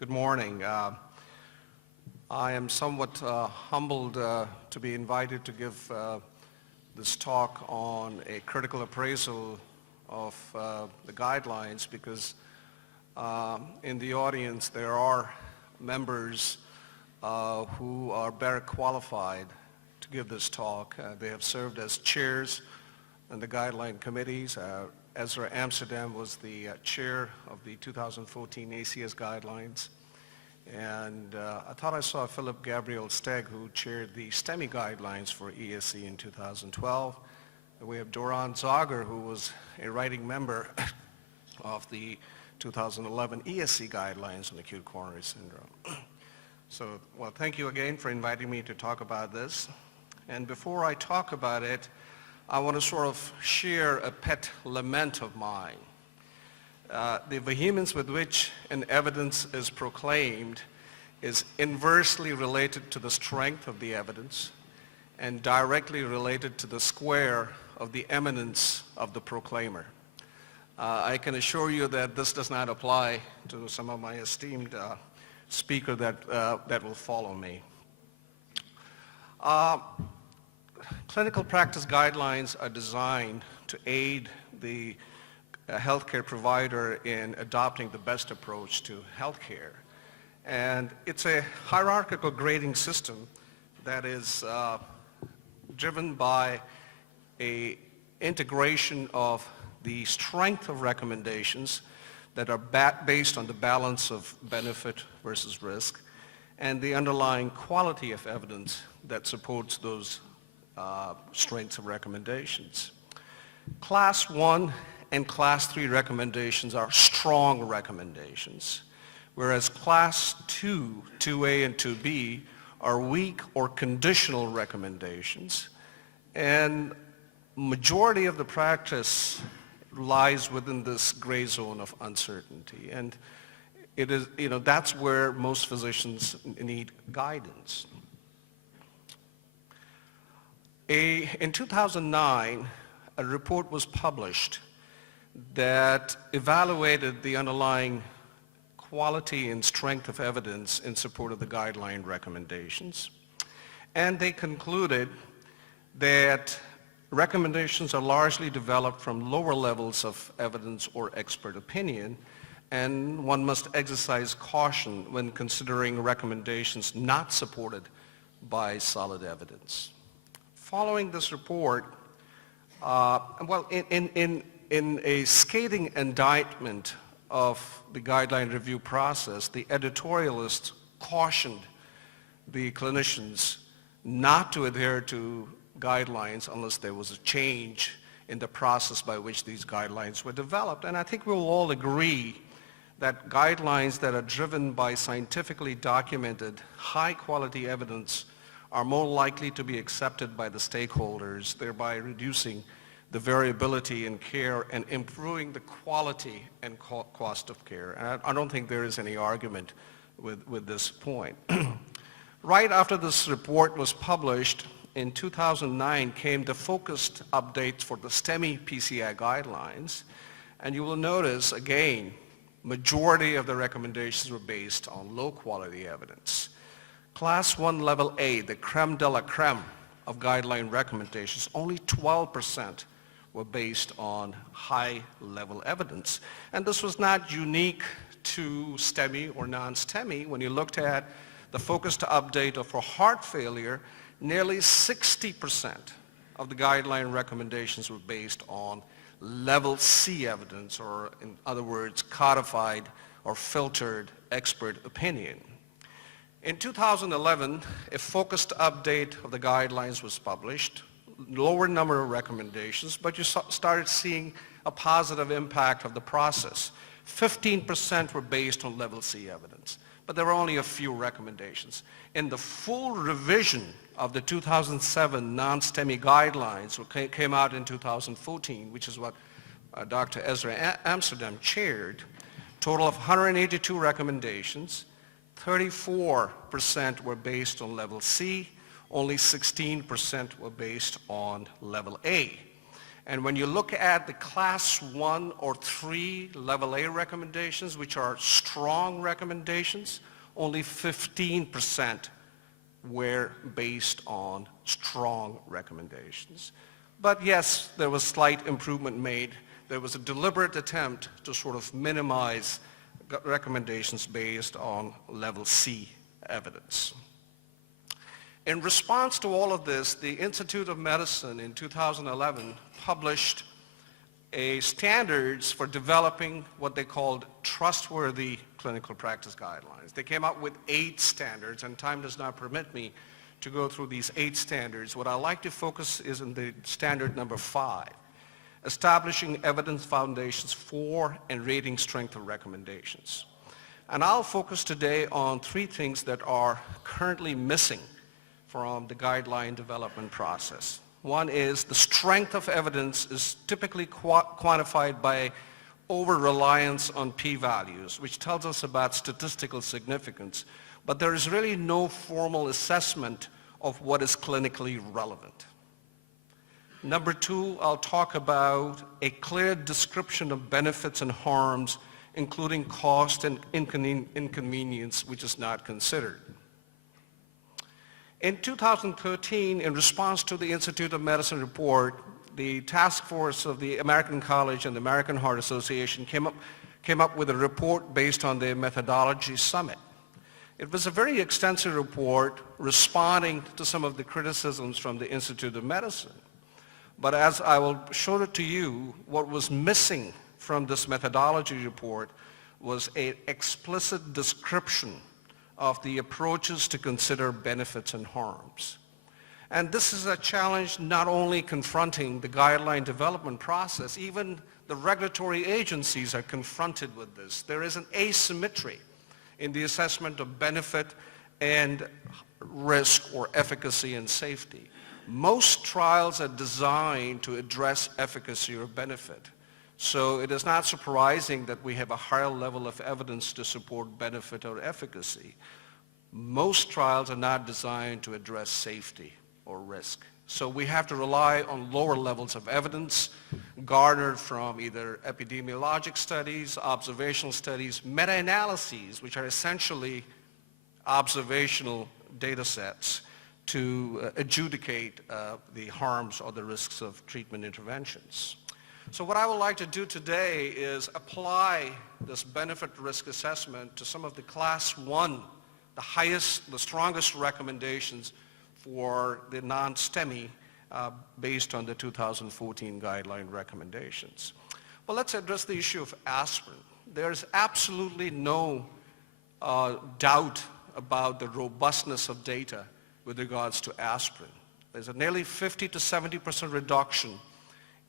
Good morning. I am somewhat humbled to be invited to give this talk on a critical appraisal of the guidelines because in the audience there are members who are better qualified to give this talk. They have served as chairs in the guideline committees. Ezra Amsterdam was the chair of the 2014 ACS guidelines. And I thought I saw Philip Gabriel Steg, who chaired the STEMI guidelines for ESC in 2012. And we have Doron Zager, who was a writing member of the 2011 ESC guidelines on acute coronary syndrome. So, well, thank you again for inviting me to talk about this. And before I talk about it, I want to sort of share a pet lament of mine. The vehemence with which an evidence is proclaimed is inversely related to the strength of the evidence and directly related to the square of the eminence of the proclaimer. I can assure you that this does not apply to some of my esteemed speakers that will follow me. Clinical practice guidelines are designed to aid the healthcare provider in adopting the best approach to healthcare. And it's a hierarchical grading system that is driven by an integration of the strength of recommendations that are based on the balance of benefit versus risk and the underlying quality of evidence that supports those strengths of recommendations. Class 1 and Class 3 recommendations are strong recommendations, whereas Class 2, 2A and 2B are weak or conditional recommendations. And majority of the practice lies within this gray zone of uncertainty. And it is, that's where most physicians need guidance. In 2009, a report was published that evaluated the underlying quality and strength of evidence in support of the guideline recommendations. And they concluded that recommendations are largely developed from lower levels of evidence or expert opinion, and one must exercise caution when considering recommendations not supported by solid evidence. Following this report, in a scathing indictment of the guideline review process, the editorialists cautioned the clinicians not to adhere to guidelines unless there was a change in the process by which these guidelines were developed. And I think we'll all agree that guidelines that are driven by scientifically documented, high-quality evidence are more likely to be accepted by the stakeholders, thereby reducing the variability in care and improving the quality and cost of care. And I don't think there is any argument with this point. Right after this report was published, in 2009 came the focused updates for the STEMI PCI guidelines. And you will notice, again, majority of the recommendations were based on low-quality evidence. Class 1 Level A, the creme de la creme of guideline recommendations, only 12% were based on high-level evidence. And this was not unique to STEMI or non-STEMI. When you looked at the focused update for heart failure, nearly 60% of the guideline recommendations were based on Level C evidence, or in other words, codified or filtered expert opinion. In 2011, a focused update of the guidelines was published, lower number of recommendations, but you started seeing a positive impact of the process. 15% were based on Level C evidence, but there were only a few recommendations. In the full revision of the 2007 non-STEMI guidelines, which came out in 2014, which is what Dr. Ezra Amsterdam chaired, total of 182 recommendations, 34% were based on Level C, only 16% were based on Level A. And when you look at the class 1 or 3 level A recommendations, which are strong recommendations, only 15% were based on strong recommendations. But yes, there was slight improvement made. There was a deliberate attempt to sort of minimize recommendations based on level C evidence. In response to all of this, the Institute of Medicine in 2011 published a standards for developing what they called trustworthy clinical practice guidelines. They came up with 8 standards, and time does not permit me to go through these 8 standards. What I like to focus is in the standard number 5, establishing evidence foundations for and rating strength of recommendations. And I'll focus today on 3 things that are currently missing from the guideline development process. One is the strength of evidence is typically quantified by over-reliance on p-values, which tells us about statistical significance, but there is really no formal assessment of what is clinically relevant. Number 2, I'll talk about a clear description of benefits and harms, including cost and inconvenience, which is not considered. In 2013, in response to the Institute of Medicine report, the task force of the American College and the American Heart Association came up with a report based on their methodology summit. It was a very extensive report responding to some of the criticisms from the Institute of Medicine. But as I will show it to you, what was missing from this methodology report was an explicit description of the approaches to consider benefits and harms. And this is a challenge not only confronting the guideline development process, even the regulatory agencies are confronted with this. There is an asymmetry in the assessment of benefit and risk or efficacy and safety. Most trials are designed to address efficacy or benefit. So it is not surprising that we have a higher level of evidence to support benefit or efficacy. Most trials are not designed to address safety or risk. So we have to rely on lower levels of evidence garnered from either epidemiologic studies, observational studies, meta-analyses, which are essentially observational data sets to adjudicate the harms or the risks of treatment interventions. So what I would like to do today is apply this benefit risk assessment to some of the class 1, the strongest recommendations for the non-STEMI based on the 2014 guideline recommendations. Well, let's address the issue of aspirin. There's absolutely no doubt about the robustness of data with regards to aspirin. There's a nearly 50 to 70% reduction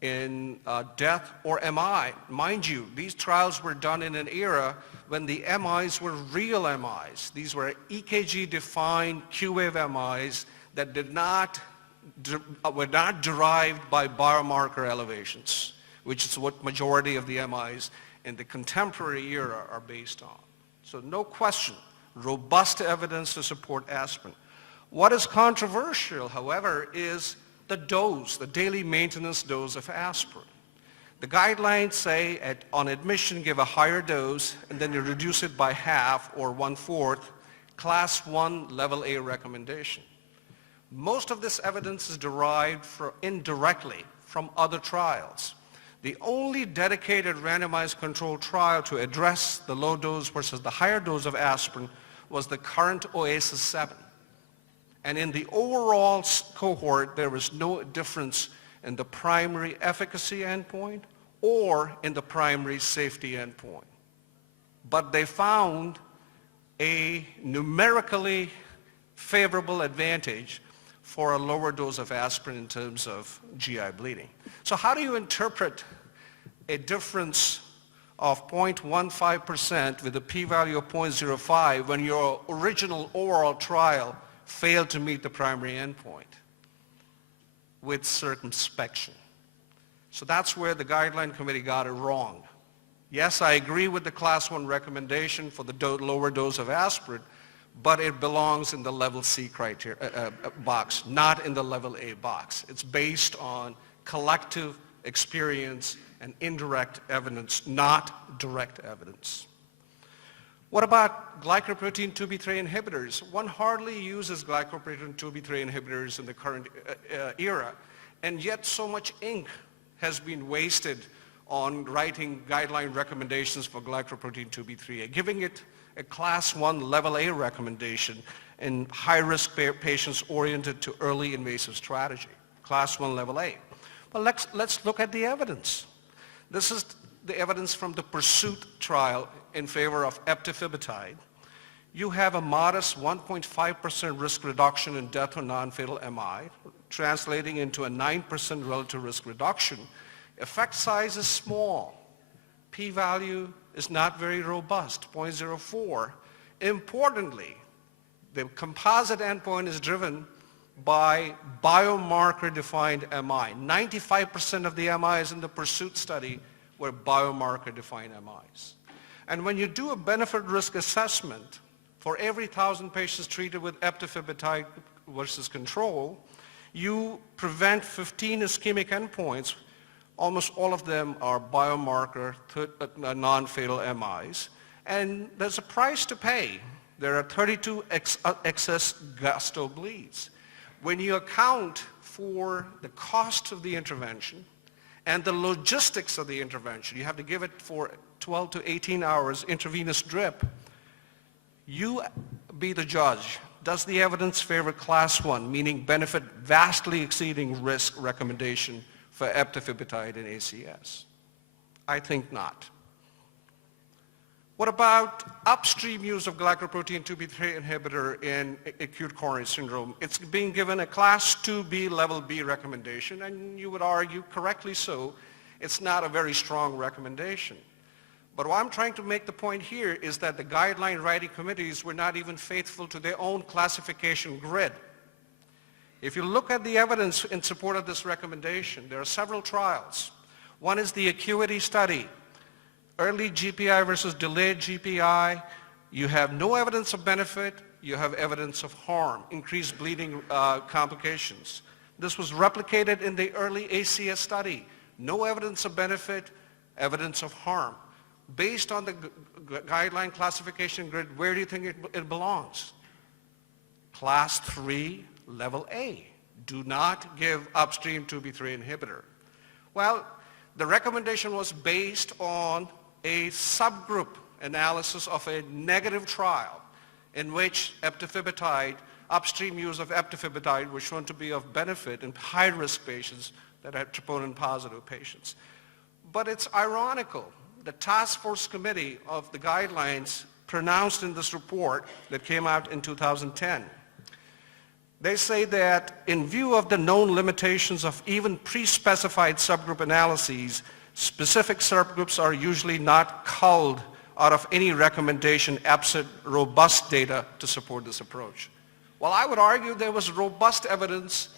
in death or MI. Mind you, these trials were done in an era when the MIs were real MIs. These were EKG-defined Q-wave MIs that were not derived by biomarker elevations, which is what majority of the MIs in the contemporary era are based on. So no question, robust evidence to support aspirin. What is controversial, however, is the dose, the daily maintenance dose of aspirin. The guidelines say on admission give a higher dose and then you reduce it by half or 1/4, class 1 level A recommendation. Most of this evidence is derived indirectly from other trials. The only dedicated randomized controlled trial to address the low dose versus the higher dose of aspirin was the current OASIS 7. And in the overall cohort, there was no difference in the primary efficacy endpoint or in the primary safety endpoint. But they found a numerically favorable advantage for a lower dose of aspirin in terms of GI bleeding. So how do you interpret a difference of 0.15% with a p-value of 0.05 when your original overall trial failed to meet the primary endpoint? With circumspection. So that's where the guideline committee got it wrong. Yes, I agree with the class 1 recommendation for the lower dose of aspirin, but it belongs in the level C criteria box, not in the level A box. It's based on collective experience, and indirect evidence, not direct evidence. What about glycoprotein 2b3 inhibitors? One hardly uses glycoprotein 2b3 inhibitors in the current era, and yet so much ink has been wasted on writing guideline recommendations for glycoprotein 2b3, giving it a class 1 level A recommendation in high-risk patients oriented to early invasive strategy, class 1 level A. Well, let's look at the evidence. This is the evidence from the Pursuit trial in favor of eptifibatide. You have a modest 1.5% risk reduction in death or non-fatal MI, translating into a 9% relative risk reduction. Effect size is small. P-value is not very robust, 0.04. Importantly, the composite endpoint is driven by biomarker-defined MI. 95% of the MIs in the Pursuit study were biomarker-defined MIs. And when you do a benefit-risk assessment for every 1,000 patients treated with eptifibatide versus control, you prevent 15 ischemic endpoints. Almost all of them are biomarker, non-fatal MIs. And there's a price to pay. There are 32 excess gastobleeds. When you account for the cost of the intervention and the logistics of the intervention, you have to give it for 12 to 18 hours intravenous drip, you be the judge. Does the evidence favor class 1, meaning benefit vastly exceeding risk recommendation for eptifibatide and ACS? I think not. What about upstream use of glycoprotein 2b3 inhibitor in acute coronary syndrome? It's being given a class 2B level B recommendation, and you would argue correctly so, it's not a very strong recommendation. But what I'm trying to make the point here is that the guideline writing committees were not even faithful to their own classification grid. If you look at the evidence in support of this recommendation, there are several trials. One is the Acuity study. Early GPI versus delayed GPI, you have no evidence of benefit, you have evidence of harm, increased bleeding complications. This was replicated in the early ACS study. No evidence of benefit, evidence of harm. Based on the guideline classification grid, where do you think it belongs? Class 3, level A. Do not give upstream 2b3 inhibitor. Well, the recommendation was based on a subgroup analysis of a negative trial in which eptifibatide, upstream use of eptifibatide was shown to be of benefit in high-risk patients that had troponin-positive patients. But it's ironical. The task force committee of the guidelines pronounced in this report that came out in 2010, they say that in view of the known limitations of even pre-specified subgroup analyses, specific subgroups are usually not culled out of any recommendation absent robust data to support this approach. Well, I would argue there was robust evidence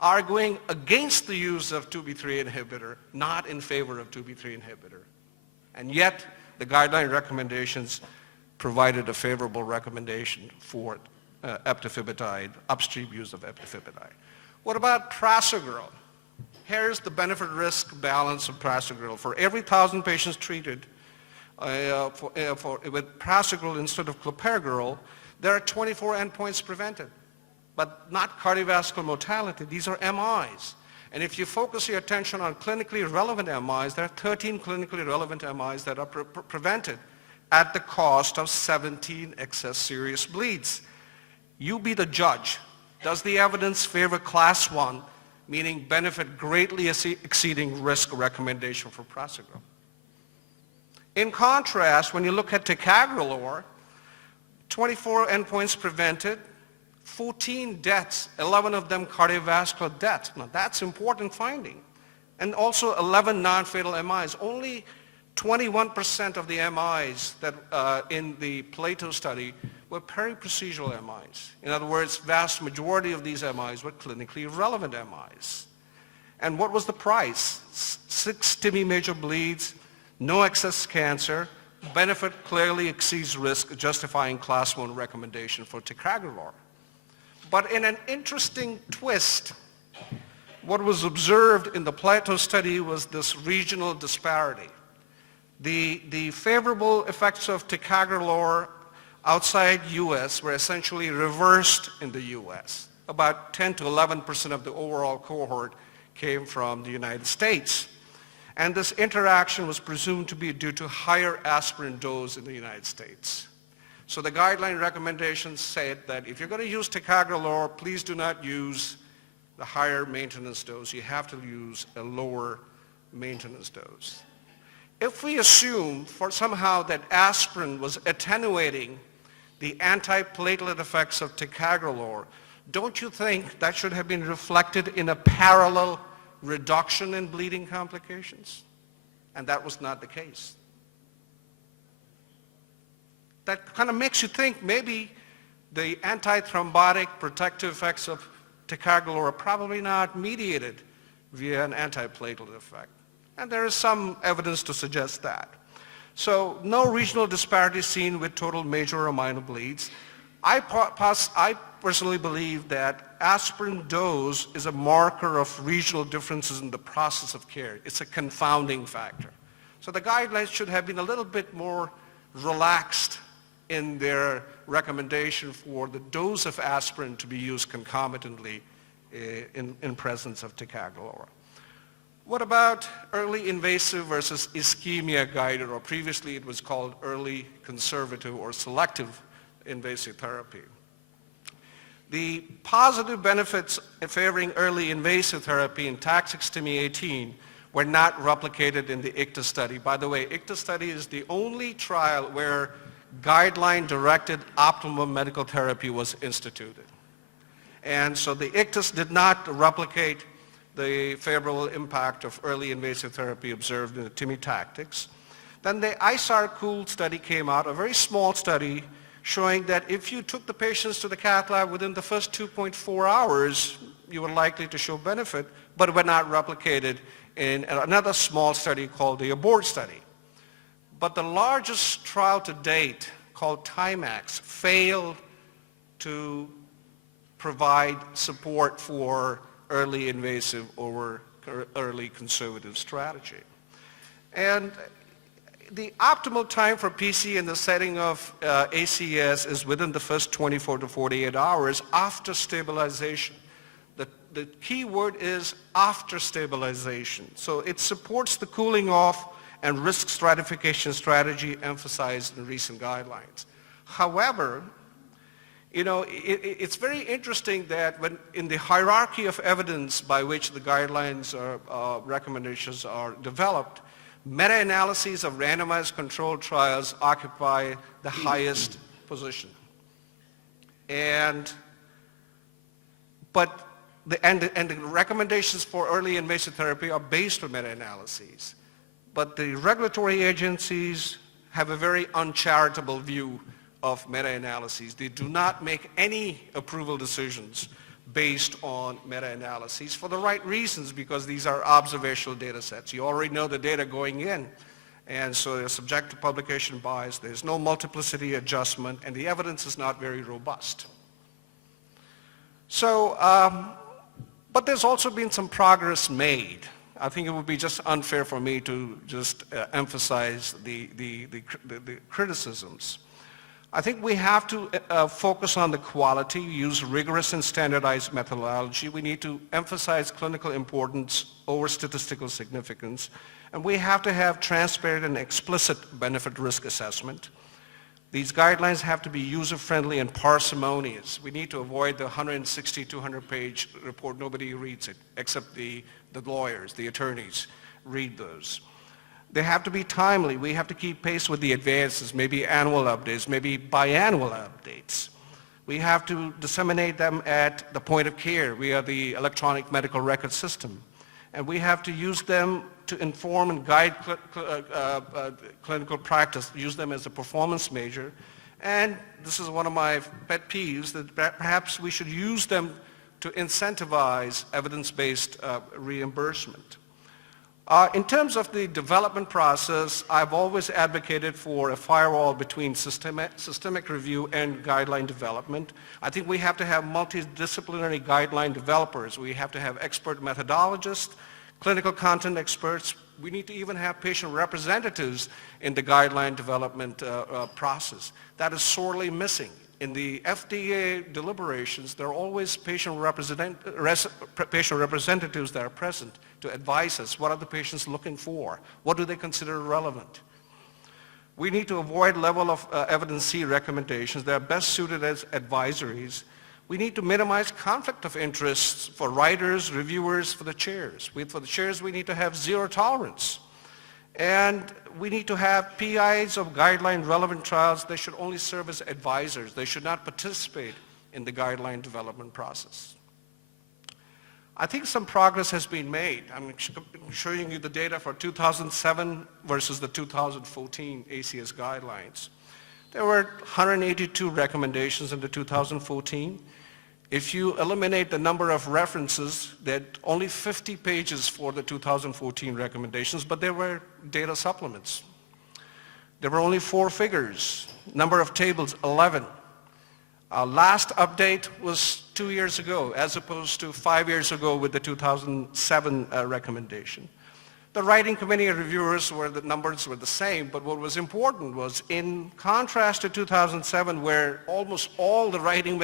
arguing against the use of 2b3 inhibitor, not in favor of 2b3 inhibitor. And yet, the guideline recommendations provided a favorable recommendation for eptifibatide, upstream use of eptifibatide. What about prasugrel? Here's the benefit-risk balance of prasugrel. For every 1,000 patients treated with prasugrel instead of clopidogrel, there are 24 endpoints prevented, but not cardiovascular mortality. These are MIs. And if you focus your attention on clinically relevant MIs, there are 13 clinically relevant MIs that are prevented at the cost of 17 excess serious bleeds. You be the judge. Does the evidence favor class 1, meaning benefit greatly exceeding risk recommendation for prasugrel? In contrast, when you look at ticagrelor, 24 endpoints prevented, 14 deaths, 11 of them cardiovascular deaths. Now that's important finding. And also 11 non-fatal MIs. Only 21% of the MIs that in the Plato study were peri-procedural MIs. In other words, vast majority of these MIs were clinically relevant MIs. And what was the price? 6 STEMI major bleeds, no excess cancer, benefit clearly exceeds risk, justifying class 1 recommendation for ticagrelor. But in an interesting twist, what was observed in the Plato study was this regional disparity. The favorable effects of ticagrelor outside U.S. were essentially reversed in the U.S. About 10 to 11% of the overall cohort came from the United States. And this interaction was presumed to be due to higher aspirin dose in the United States. So the guideline recommendations said that if you're going to use ticagrelor, please do not use the higher maintenance dose. You have to use a lower maintenance dose. If we assume for somehow that aspirin was attenuating the antiplatelet effects of ticagrelor, don't you think that should have been reflected in a parallel reduction in bleeding complications? And that was not the case. That kind of makes you think maybe the antithrombotic protective effects of ticagrelor are probably not mediated via an antiplatelet effect. And there is some evidence to suggest that. So no regional disparity seen with total major or minor bleeds. I personally believe that aspirin dose is a marker of regional differences in the process of care. It's a confounding factor. So the guidelines should have been a little bit more relaxed in their recommendation for the dose of aspirin to be used concomitantly in presence of ticagrelor. What about early invasive versus ischemia-guided, or previously it was called early conservative or selective invasive therapy? The positive benefits favoring early invasive therapy in taxostomy 18 were not replicated in the ICTA study. By the way, ICTA study is the only trial where guideline-directed optimum medical therapy was instituted. And so the ICTA did not replicate the favorable impact of early invasive therapy observed in the TIMI tactics. Then the Kaul study came out, a very small study showing that if you took the patients to the cath lab within the first 2.4 hours, you were likely to show benefit, but were not replicated in another small study called the ABORT study. But the largest trial to date, called TIMAX, failed to provide support for early invasive over early conservative strategy. And the optimal time for PC in the setting of ACS is within the first 24 to 48 hours after stabilization. The key word is after stabilization. So it supports the cooling off and risk stratification strategy emphasized in recent guidelines. However, you know, it's very interesting that when in the hierarchy of evidence by which the guidelines or recommendations are developed, meta-analyses of randomized controlled trials occupy the highest position. And the recommendations for early invasive therapy are based on meta-analyses. But the regulatory agencies have a very uncharitable view of meta-analyses. They do not make any approval decisions based on meta-analyses for the right reasons, because these are observational data sets. You already know the data going in, and so they're subject to publication bias. There's no multiplicity adjustment, and the evidence is not very robust. So, but there's also been some progress made. I think it would be just unfair for me to just emphasize the criticisms. I think we have to focus on the quality, use rigorous and standardized methodology. We need to emphasize clinical importance over statistical significance. And we have to have transparent and explicit benefit risk assessment. These guidelines have to be user-friendly and parsimonious. We need to avoid the 160, 200-page report. Nobody reads it except the lawyers, the attorneys read those. They have to be timely. We have to keep pace with the advances, maybe annual updates, maybe biannual updates. We have to disseminate them at the point of care via the electronic medical record system. And we have to use them to inform and guide clinical practice, use them as a performance measure. And this is one of my pet peeves, that perhaps we should use them to incentivize evidence-based reimbursement. In terms of the development process, I've always advocated for a firewall between systemic review and guideline development. I think we have to have multidisciplinary guideline developers. We have to have expert methodologists, clinical content experts. We need to even have patient representatives in the guideline development process. That is sorely missing. In the FDA deliberations, there are always patient representatives that are present to advise us. What are the patients looking for? What do they consider relevant? We need to avoid level of evidence C recommendations. They are best suited as advisories. We need to minimize conflict of interests for writers, reviewers, for the chairs. For the chairs, we need to have zero tolerance. And we need to have PIs of guideline relevant trials. They should only serve as advisors. They should not participate in the guideline development process. I think some progress has been made. I'm showing you the data for 2007 versus the 2014 ACS guidelines. There were 182 recommendations in the 2014. If you eliminate the number of references, there are only 50 pages for the 2014 recommendations, but there were data supplements. There were only 4 figures. Number of tables, 11. Last update was 2 years ago, as opposed to 5 years ago with the 2007 recommendation. The writing committee reviewers the numbers were the same, but what was important was, in contrast to 2007, where almost all the writing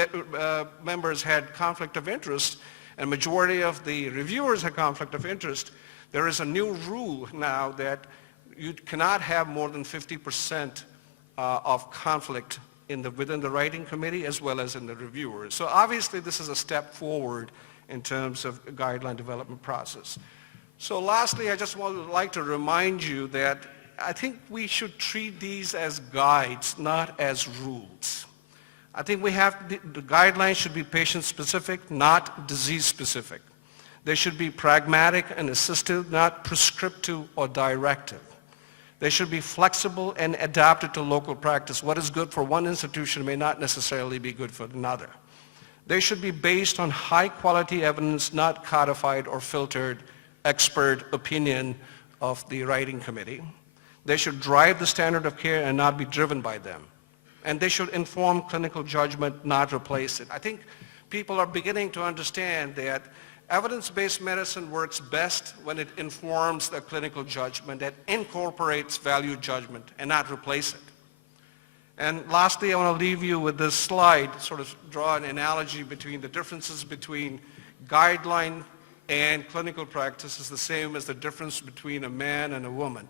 members had conflict of interest, and majority of the reviewers had conflict of interest, there is a new rule now that you cannot have more than 50% of conflict within the writing committee as well as in the reviewers. So obviously this is a step forward in terms of guideline development process. So lastly, I just would like to remind you that I think we should treat these as guides, not as rules. I think the guidelines should be patient-specific, not disease-specific. They should be pragmatic and assistive, not prescriptive or directive. They should be flexible and adapted to local practice. What is good for one institution may not necessarily be good for another. They should be based on high-quality evidence, not codified or filtered expert opinion of the writing committee. They should drive the standard of care and not be driven by them. And they should inform clinical judgment, not replace it. I think people are beginning to understand that evidence-based medicine works best when it informs the clinical judgment, that incorporates value judgment and not replace it. And lastly, I want to leave you with this slide, sort of draw an analogy between the differences between guideline and clinical practice is the same as the difference between a man and a woman.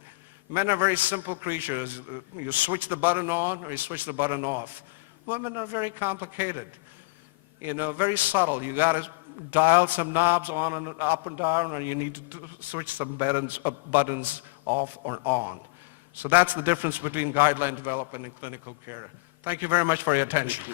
Men are very simple creatures. You switch the button on or you switch the button off. Women are very complicated, very subtle. You got to dial some knobs on and up and down, or you need to switch some buttons off or on. So that's the difference between guideline development and clinical care. Thank you very much for your attention.